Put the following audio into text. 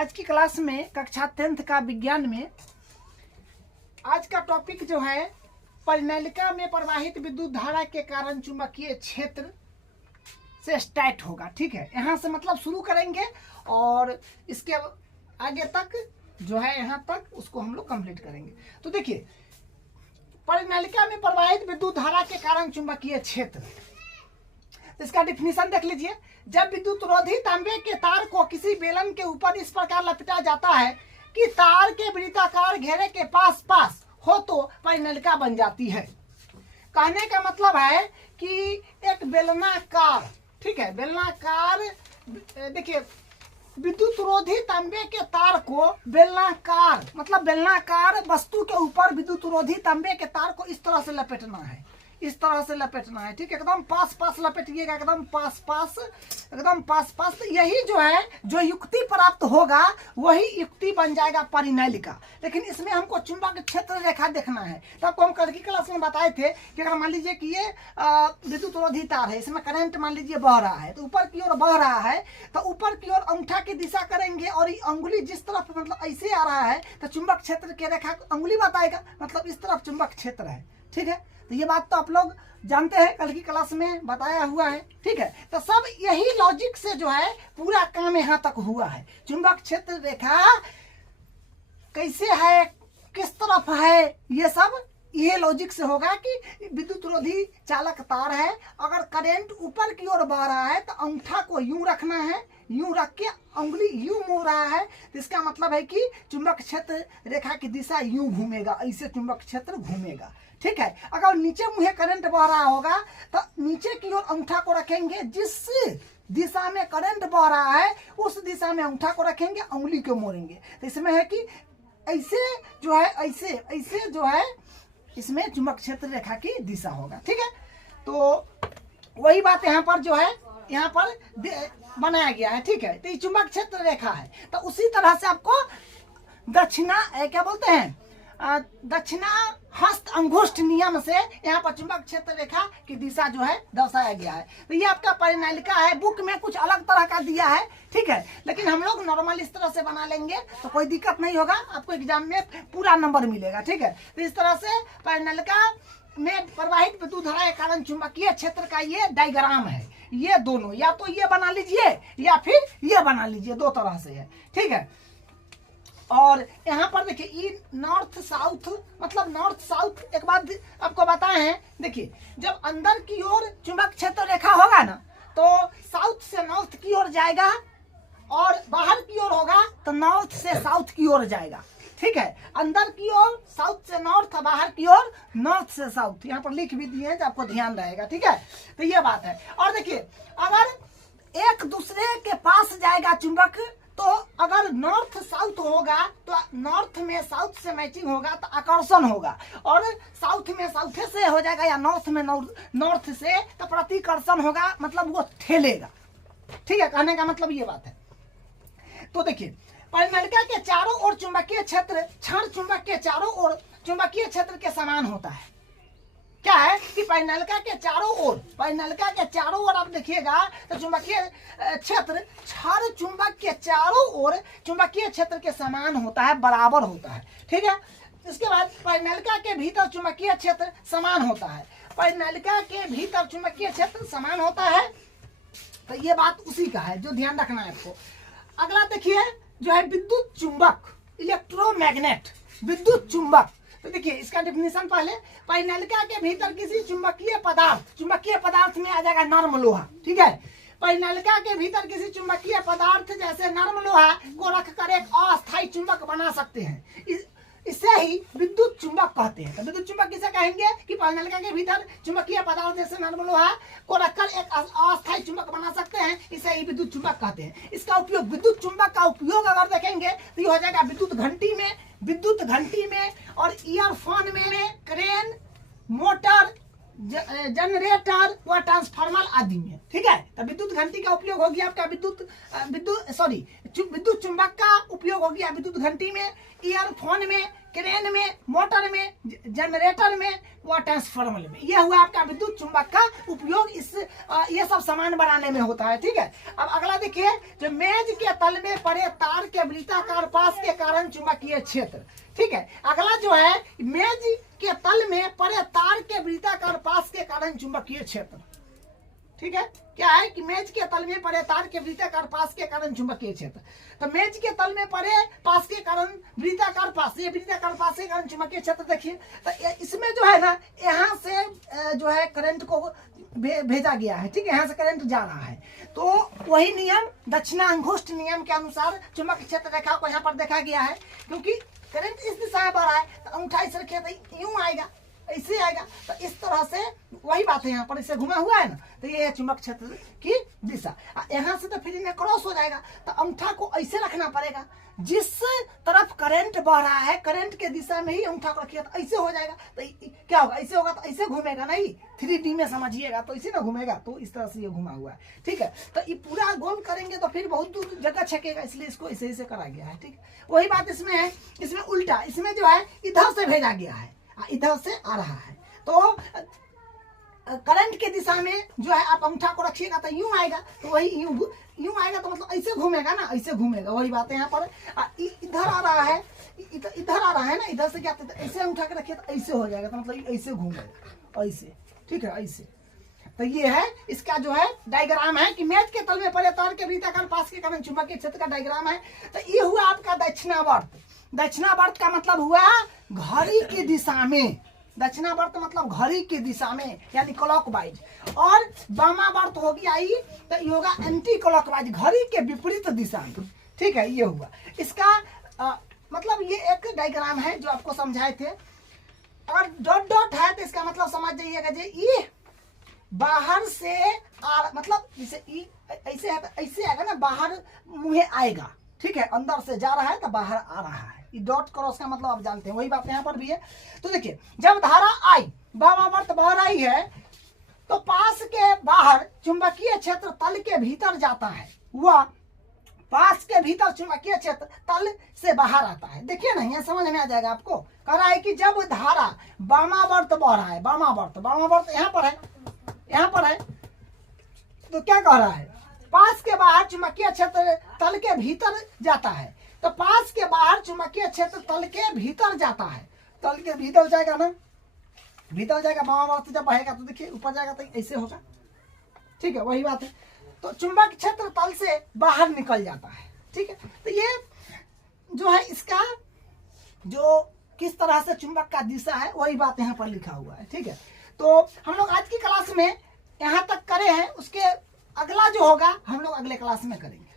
आज की क्लास में कक्षा 10th का विज्ञान में आज का टॉपिक जो है परिनालिका में प्रवाहित विद्युत धारा के कारण चुंबकीय क्षेत्र से स्टार्ट होगा। ठीक है, यहाँ से मतलब शुरू करेंगे और इसके आगे तक जो है यहाँ तक उसको हम लोग कंप्लीट करेंगे। तो देखिए, परिनालिका में प्रवाहित विद्युत धारा के कारण चुंबकीय क्षेत्र, इसका डिफिनीशन देख लीजिए। जब विद्युत रोधी तांबे के तार को किसी बेलन के ऊपर इस प्रकार लपेटा जाता है कि तार के वृत्ताकार घेरे के पास पास हो तो परिनालिका बन जाती है। कहने का मतलब है कि एक बेलनाकार, ठीक है, बेलनाकार, देखिए विद्युत रोधी तांबे के तार को बेलनाकार मतलब बेलनाकार वस्तु के ऊपर विद्युत रोधी तांबे के तार को इस तरह से लपेटना है, इस तरह से लपेटना है। ठीक है, एकदम पास पास लपेटिएगा, एकदम पास पास, एकदम पास पास। तो यही जो है जो युक्ति प्राप्त होगा वही युक्ति बन जाएगा परिनालिका। लेकिन इसमें हमको चुंबक क्षेत्र रेखा देखना है। तो आपको हम कल की क्लास में बताए थे कि अगर मान लीजिए कि ये विद्युत रोधी तार है, इसमें करंट मान लीजिए बह रहा है, तो ऊपर की ओर बह रहा है, तो ऊपर की ओर अंगूठा की दिशा करेंगे और ये अंगुली जिस तरफ मतलब ऐसे आ रहा है तो चुंबक क्षेत्र की रेखा अंगुली बताएगा, मतलब इस तरफ चुंबक क्षेत्र है। ठीक है, तो ये बात तो आप लोग जानते हैं, कल की क्लास में बताया हुआ है। ठीक है, तो सब यही लॉजिक से जो है पूरा काम यहाँ तक हुआ है। चुंबक क्षेत्र रेखा कैसे है, किस तरफ है, ये सब ये लॉजिक से होगा कि विद्युत रोधी चालक तार है, अगर करंट ऊपर की ओर बह रहा है तो अंगूठा को यूं रखना है, यूं रख के उंगली यूं मोड़ रहा है, तो इसका मतलब है कि चुंबक क्षेत्र रेखा की दिशा यूं घूमेगा, ऐसे चुंबक क्षेत्र घूमेगा। ठीक है, अगर नीचे मुहे करंट बह रहा होगा तो नीचे की ओर अंगूठा को रखेंगे, जिस दिशा में करंट बह रहा है उस दिशा में अंगूठा को रखेंगे, उंगली को मोड़ेंगे। तो इसमें है कि ऐसे जो है ऐसे ऐसे जो है इसमें चुंबक क्षेत्र रेखा की दिशा होगा। ठीक है, तो वही बात यहाँ पर जो है यहाँ पर बनाया गया है। ठीक है, तो ये चुंबक क्षेत्र रेखा है। तो उसी तरह से आपको दक्षिणा क्या बोलते हैं, दक्षिणा हस्त अंगुष्ठ नियम से यहाँ पर चुंबक क्षेत्र रेखा की दिशा जो है दर्शाया गया है। तो ये आपका परिनालिका है। बुक में कुछ अलग तरह का दिया है, ठीक है, लेकिन हम लोग नॉर्मल इस तरह से बना लेंगे तो कोई दिक्कत नहीं होगा, आपको एग्जाम में पूरा नंबर मिलेगा। ठीक है, तो इस तरह से परिनालिका में प्रवाहित विद्युत धारा के कारण चुंबकीय क्षेत्र का ये डायग्राम है। ये दोनों, या तो ये बना लीजिए या फिर ये बना लीजिए, दो तरह से है। ठीक है, और यहाँ पर देखिए ई नॉर्थ साउथ, मतलब नॉर्थ साउथ एक बात आपको बताए हैं। देखिए, जब अंदर की ओर चुंबक क्षेत्र रेखा होगा ना तो साउथ से नॉर्थ की ओर जाएगा, और बाहर की ओर होगा तो नॉर्थ से साउथ की ओर जाएगा। ठीक है, अंदर की ओर साउथ से नॉर्थ, बाहर की ओर नॉर्थ से साउथ। यहाँ पर लिख भी दिए हैं तो आपको ध्यान रहेगा। ठीक है, तो ये बात है। और देखिए, अगर एक दूसरे के पास जाएगा चुंबक, तो अगर नॉर्थ साउथ होगा तो नॉर्थ में साउथ से मैचिंग होगा तो आकर्षण होगा, और साउथ में साउथ से हो जाएगा या नॉर्थ में नॉर्थ से तो प्रतिकर्षण होगा, मतलब वो ठेलेगा। ठीक है, कहने का मतलब ये बात है। तो देखिए, परिनालिका के चारों ओर चुंबकीय क्षेत्र क्षण चुंबक के चारों ओर चुंबकीय क्षेत्र के समान होता है। क्या है कि परिनालिका के चारों ओर आप देखिएगा तो चुंबकीय क्षेत्र क्षण चुंबक के चारों ओर चुंबकीय क्षेत्र के समान होता है, बराबर होता है। ठीक है, इसके बाद परिनालिका के भीतर चुंबकीय क्षेत्र समान होता है। परिनालिका के भीतर चुंबकीय क्षेत्र समान होता है, तो ये बात उसी का है जो ध्यान रखना है आपको। अगला देखिए जो है विद्युत चुंबक, इलेक्ट्रोमैग्नेट, विद्युत चुंबक। तो देखिए, इसका डिफिनीशन पहले, परिनालिका के भीतर किसी चुंबकीय पदार्थ में आ जाएगा नर्म लोहा। ठीक है, परिनालिका के भीतर किसी चुंबकीय पदार्थ जैसे नर्म लोहा को रखकर एक अस्थायी चुंबक बना सकते हैं, इसे ही विद्युत चुंबक कहते हैं। तो विद्युत चुंबक किसे कहेंगे कि परिनालिका के भीतर चुंबकीय पदार्थ जैसे नर्म लोहा को रखकर एक अस्थायी चुंबक बना सकते हैं, इसे ही विद्युत चुंबक कहते हैं। इसका उपयोग, विद्युत चुंबक का उपयोग अगर देखेंगे तो ये हो जाएगा विद्युत घंटी में और ईयरफोन में, क्रेन, मोटर, जनरेटर व ट्रांसफार्मर आदि में। ठीक है, तो विद्युत घंटी का उपयोग होगी आपका विद्युत चुंबक का उपयोग हो गया विद्युत घंटी में, ईयरफोन में, क्रेन में, मोटर में, जनरेटर में व ट्रांसफार्मर में। यह हुआ आपका विद्युत चुंबक का उपयोग इस ये सब सामान बनाने में होता है। ठीक है, अब अगला देखिए, जो मेज के तल में पड़े तार के वृत्ताकार पास के कारण चुंबकीय क्षेत्र। ठीक है, अगला जो है मेज के तल में पड़े तार के वृत्ताकार पास के कारण चुंबकीय क्षेत्र। ठीक है, क्या है कि मेज के तल में पड़े तार के वृत्ताकार पास के कारण चुंबकीय क्षेत्र। तो मेज के तल में पड़े पास के कारण वृत्ताकार पास, ये वृत्ताकार पास के कारण चुंबकीय क्षेत्र। देखिए तो इसमें जो है ना, यहाँ से जो है करंट को भेजा गया है। ठीक है, यहाँ से करंट जा रहा है, तो वही नियम दक्षिणांगुष्ठ नियम के अनुसार चुंबकीय क्षेत्र रेखा को यहाँ पर देखा गया है। क्योंकि करंट इस दिशा में बढ़ रहा है तो अंगूठा इस रखे तो यूं आएगा, ऐसे आएगा। तो इस तरह से वही बात है, यहाँ पर इसे घुमा हुआ है ना, तो ये है चुंबक क्षेत्र की दिशा। यहाँ से तो फिर इन्हें क्रॉस हो जाएगा, तो अंगूठा को ऐसे रखना पड़ेगा। जिस तरफ करंट बढ़ रहा है करंट के दिशा में ही अंगूठा को रखिएगा, तो ऐसे हो जाएगा। तो क्या होगा, ऐसे होगा तो ऐसे घूमेगा नहीं, 3D में समझिएगा, तो इसे ना घूमेगा। तो इस तरह से ये घुमा हुआ है। ठीक है, तो ये पूरा गोल करेंगे तो फिर बहुत दूर जगह छकेगा, इसलिए इसको ऐसे ऐसे करा गया है। ठीक, वही बात इसमें है। इसमें उल्टा, इसमें जो है इधर से भेजा गया है, इधर से आ रहा है। तो करंट के दिशा में जो है आप अंगूठा को रखिएगा तो यूं आएगा, तो वही यूं आएगा, तो मतलब ऐसे घूमेगा ना, ऐसे घूमेगा। वही बात है यहाँ पर। इधर आ रहा है, इधर आ रहा है ना, इधर से क्या ऐसे अंगूठा के रखिए तो ऐसे हो जाएगा, तो मतलब ऐसे घूमेगा ऐसे। ठीक है, ऐसे। तो ये है इसका जो है डायग्राम है कि मेज के तल में पड़े तार के वृत्ताकार पास के कारण चुंबकीय क्षेत्र का डायग्राम है। तो ये हुआ आपका दक्षिणावर्त। दक्षिणावर्त का मतलब हुआ घड़ी की दिशा में, दक्षिणावर्त मतलब घड़ी की दिशा में यानी क्लॉकवाइज। और वामावर्त हो गया ये, तो ये होगा एंटी क्लॉकवाइज, घड़ी के विपरीत दिशा में। ठीक है, ये हुआ इसका मतलब ये एक डायग्राम है जो आपको समझाए थे। अगर डॉट डॉट है तो इसका मतलब समझ जाइएगा जी, ये बाहर से मतलब जैसे ऐसे है तो ऐसे आएगा ना, बाहर मुँह आएगा। ठीक है, अंदर से जा रहा है तो बाहर आ रहा है। ये डॉट क्रॉस का मतलब आप जानते हैं, वही बात यहाँ पर भी है। तो देखिए, जब धारा आई वामावर्त बाहर आई है तो पास के बाहर चुंबकीय क्षेत्र तल के भीतर जाता है, वह पास के भीतर चुंबकीय क्षेत्र तल से बाहर आता है। देखिए ना, यहाँ समझ में आ जाएगा आपको। कह रहा है कि जब धारा वामावर्त बढ़ रहा है, वामावर्त यहाँ पर है, यहाँ पर है, तो क्या कह रहा है, पास के बाहर चुंबकीय क्षेत्र तल के भीतर जाता है। तो पास के बाहर चुंबकीय क्षेत्र तल के भीतर जाता है, तल के भीतर जाएगा ना, भीतर जाएगा। वामावर्त जब बहेगा तो देखिए ऊपर जाएगा तो ऐसे होगा। ठीक है, वही बात है। तो चुंबक क्षेत्र तल से बाहर निकल जाता है। ठीक है, तो ये जो है इसका जो किस तरह से चुंबक का दिशा है वही बात यहाँ पर लिखा हुआ है। ठीक है, तो हम लोग आज की क्लास में यहाँ तक करे हैं, उसके अगला जो होगा हम लोग अगले क्लास में करेंगे।